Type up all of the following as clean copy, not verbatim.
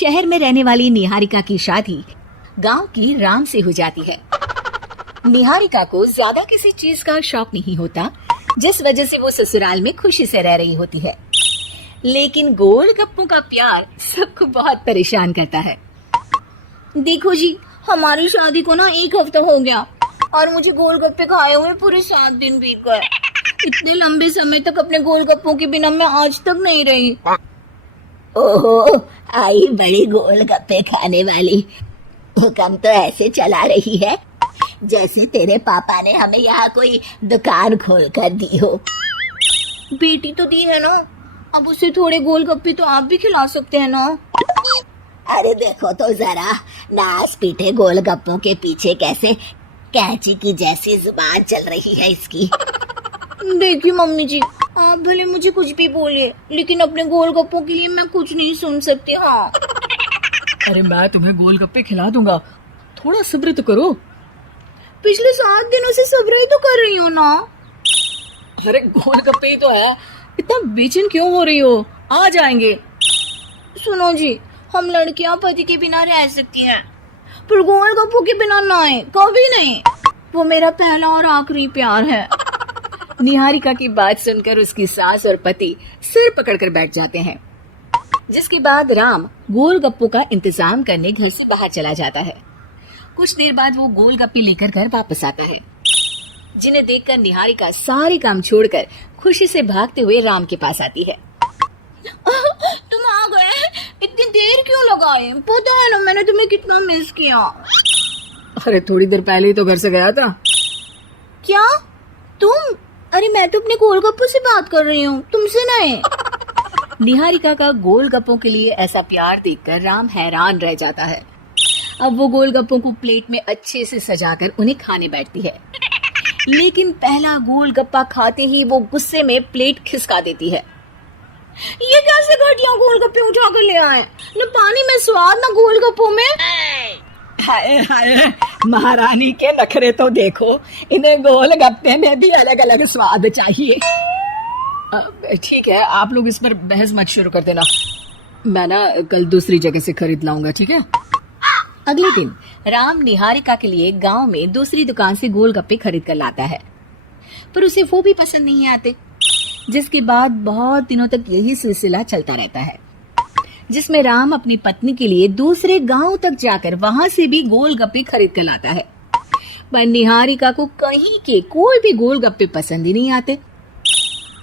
शहर में रहने वाली निहारिका की शादी गांव की राम से हो जाती है। निहारिका को ज्यादा किसी चीज का शौक नहीं होता, जिस वजह से वो ससुराल में खुशी से रह रही होती है। लेकिन गोलगप्पों का प्यार सबको बहुत परेशान करता है। देखो जी, हमारी शादी को ना 1 हफ्ता हो गया और मुझे गोलगप्पे खाए हुए पूरे 7 दिन बीत गए। इतने लंबे समय तक अपने गोलगप्पों के बिना मैं आज तक नहीं रही। ओहो, आई बड़ी गोलगप्पे खाने वाली। हुक्म तो ऐसे चला रही है जैसे तेरे पापा ने हमें यहाँ कोई दुकान खोल कर दी हो। बेटी तो दी है ना, अब उसे थोड़े गोलगप्पे तो आप भी खिला सकते हैं ना। अरे देखो तो जरा, नास पीटे गोलगप्पों के पीछे कैसे कैंची की जैसी जुबान चल रही है इसकी। देखिए मम्मी जी, आप भले मुझे कुछ भी बोलिए, लेकिन अपने गोलगप्पों के लिए मैं कुछ नहीं सुन सकती। हाँ, अरे मैं तुम्हें गोलगप्पे खिला दूंगा, थोड़ा सब्र तो करो। पिछले 7 दिनों से सब्र ही तो कर रही हूँ ना। अरे गोलगप्पे ही तो है, इतना बेचैन क्यों हो रही हो? आ जाएंगे। सुनो जी, हम लड़कियां पति के बिना रह सकती हैं, पर गोलगप्पों के बिना नहीं, कभी नहीं। वो मेरा पहला और आखिरी प्यार है। निहारिका की बात सुनकर उसकी सास और पति सिर पकड़कर बैठ जाते हैं। जिसके बाद राम गोलगप्पों का इंतजाम करने घर से बाहर चला जाता है। कुछ देर बाद वो गोलगप्पे लेकर घर वापस आता है, जिन्हें देखकर निहारिका सारे काम छोड़कर खुशी से भागते हुए राम के पास आती है। तुम आ गए? इतनी देर क्यों लगाए? पता है ना मैंने तुम्हें कितना मिस किया। अरे थोड़ी देर पहले ही तो घर से गया था। क्या तुम? अरे मैं तो अपने गोलगप्पों से बात कर रही हूँ, तुमसे नहीं। निहारिका का गोलगप्पों के लिए ऐसा प्यार देखकर राम हैरान रह जाता है। अब वो गोलगप्पों को प्लेट में अच्छे से सजाकर उन्हें खाने बैठती है, लेकिन पहला गोलगप्पा खाते ही वो गुस्से में प्लेट खिसका देती है। ये कैसे घटिया गोलगप्पे उठा कर ले आए? न पानी में स्वाद, न गोलगप्पों में। हाय हाय, महारानी के नखरे तो देखो, इन्हें गोलगप्पे में भी अलग अलग स्वाद चाहिए। ठीक है, आप लोग इस पर बहस मत शुरू कर देना, मैं ना कल दूसरी जगह से खरीद लाऊंगा, ठीक है? अगले दिन राम निहारिका के लिए गांव में दूसरी दुकान से गोलगप्पे खरीद कर लाता है, पर उसे वो भी पसंद नहीं आते। जिसके बाद बहुत दिनों तक यही सिलसिला चलता रहता है, जिसमें राम अपनी पत्नी के लिए दूसरे गांव तक जाकर वहां से भी गोलगप्पे खरीद कर लाता है। पर निहारिका को कहीं के कोई भी गोलगप्पे पसंद ही नहीं आते।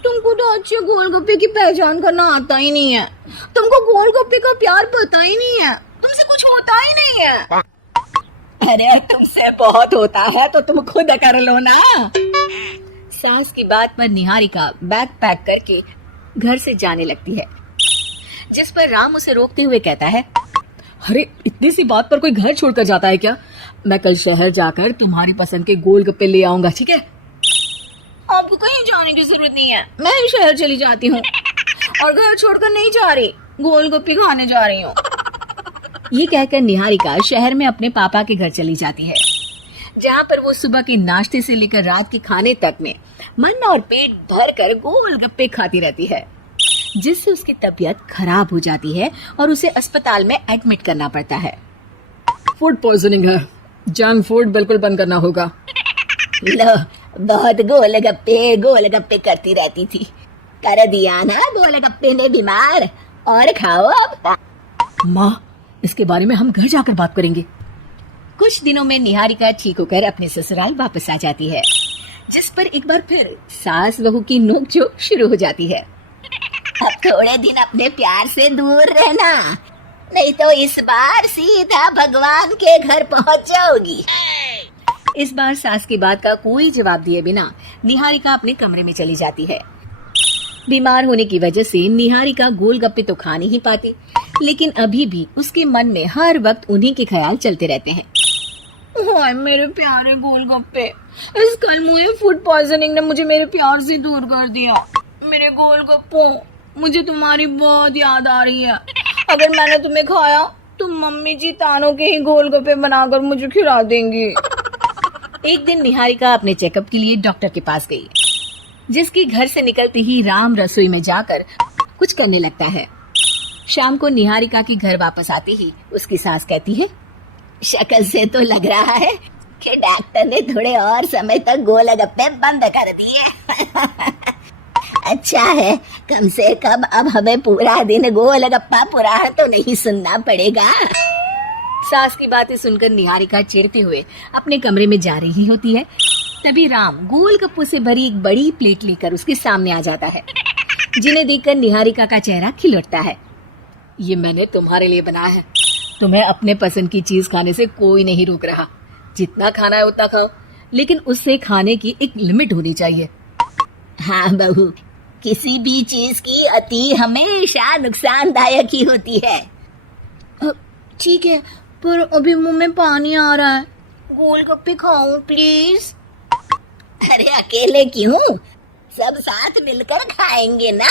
तुमको तो अच्छे गोलगप्पे की पहचान करना आता ही नहीं है। तुमको गोलगप्पे का प्यार पता ही नहीं है, तुमसे कुछ होता ही नहीं है। अरे तुमसे बहुत होता है तो तुम खुद कर लो ना। सास की बात पर निहारिका बैग पैक करके घर से जाने लगती है, जिस पर राम उसे रोकते हुए कहता है, अरे इतनी सी बात पर कोई घर छोड़कर जाता है क्या? मैं कल शहर जाकर तुम्हारी पसंद के गोलगप्पे ले आऊंगा, ठीक है? आपको कहीं जाने की जरूरत नहीं है, मैं ही शहर चली जाती हूँ और घर छोड़कर नहीं जा रही, गोलगप्पे खाने जा रही हूँ। ये कहकर निहारिका शहर में अपने पापा के घर चली जाती है, जहाँ पर वो सुबह के नाश्ते से लेकर रात के खाने तक में मन और पेट भर कर गोलगप्पे खाती रहती है, जिससे उसकी तबीयत खराब हो जाती है और उसे अस्पताल में एडमिट करना पड़ता है। फूड पॉइजनिंग है, जंक फूड बिल्कुल बंद करना होगा। लो, बहुत गोलगप्पे करती रहती थी, कर दिया ना गोलगप्पे ने बीमार। और खाओ अब। माँ, इसके बारे में हम घर जाकर बात करेंगे। कुछ दिनों में निहारिका ठीक होकर अपने ससुराल वापस आ जाती है, जिस पर एक बार फिर सास बहू की नोकझोंक शुरू हो जाती है। अब थोड़े दिन अपने प्यार से दूर रहना, नहीं तो इस बार सीधा भगवान के घर पहुंच जाओगी। इस बार सास की बात का कोई जवाब दिए बिना निहारिका अपने कमरे में चली जाती है। बीमार होने की वजह से निहारिका गोलगप्पे तो खा नहीं पाती, लेकिन अभी भी उसके मन में हर वक्त उन्हीं के ख्याल चलते रहते हैं। हाय मेरे प्यारे गोलगप्पे, इस कल मुझे फूड पॉइजनिंग ने मुझे मेरे प्यार से दूर कर दिया। मेरे गोलगप्पों, मुझे तुम्हारी बहुत याद आ रही है। अगर मैंने तुम्हें खाया तो मम्मी जी तानों के ही गोलगप्पे बनाकर मुझे खिला देंगी। एक दिन निहारिका अपने चेकअप के लिए डॉक्टर के पास गई, जिसकी घर से निकलते ही राम रसोई में जाकर कुछ करने लगता है। शाम को निहारिका के घर वापस आते ही उसकी सास कहती है, शक्ल से तो लग रहा है कि डॉक्टर ने थोड़े और समय तक गोलगप्पे बंद कर दिए। अच्छा है, कम से कम अब हमें पूरा दिन गोलगप्पा पुराण तो नहीं सुनना पड़ेगा। सास की बातें सुनकर निहारिका चिढ़ते हुए अपने कमरे में जा रही होती है। तभी राम गोलगप्पों से भरी एक बड़ी प्लेट लेकर उसके सामने आ जाता है, जिन्हें देखकर निहारिका का चेहरा खिल उठता है। ये मैंने तुम्हारे लिए बनाया है। तुम्हें अपने पसंद की चीज खाने से कोई नहीं रोक रहा। जितना खाना है उतना खाओ, लेकिन उससे खाने की एक लिमिट होनी चाहिए। हाँ बहू, किसी भी चीज की अति हमेशा नुकसानदायक ही होती है। ठीक है, पर अभी मुंह में पानी आ रहा है, गोलगप्पे खाऊं प्लीज। अरे अकेले क्यों, सब साथ मिलकर खाएंगे ना।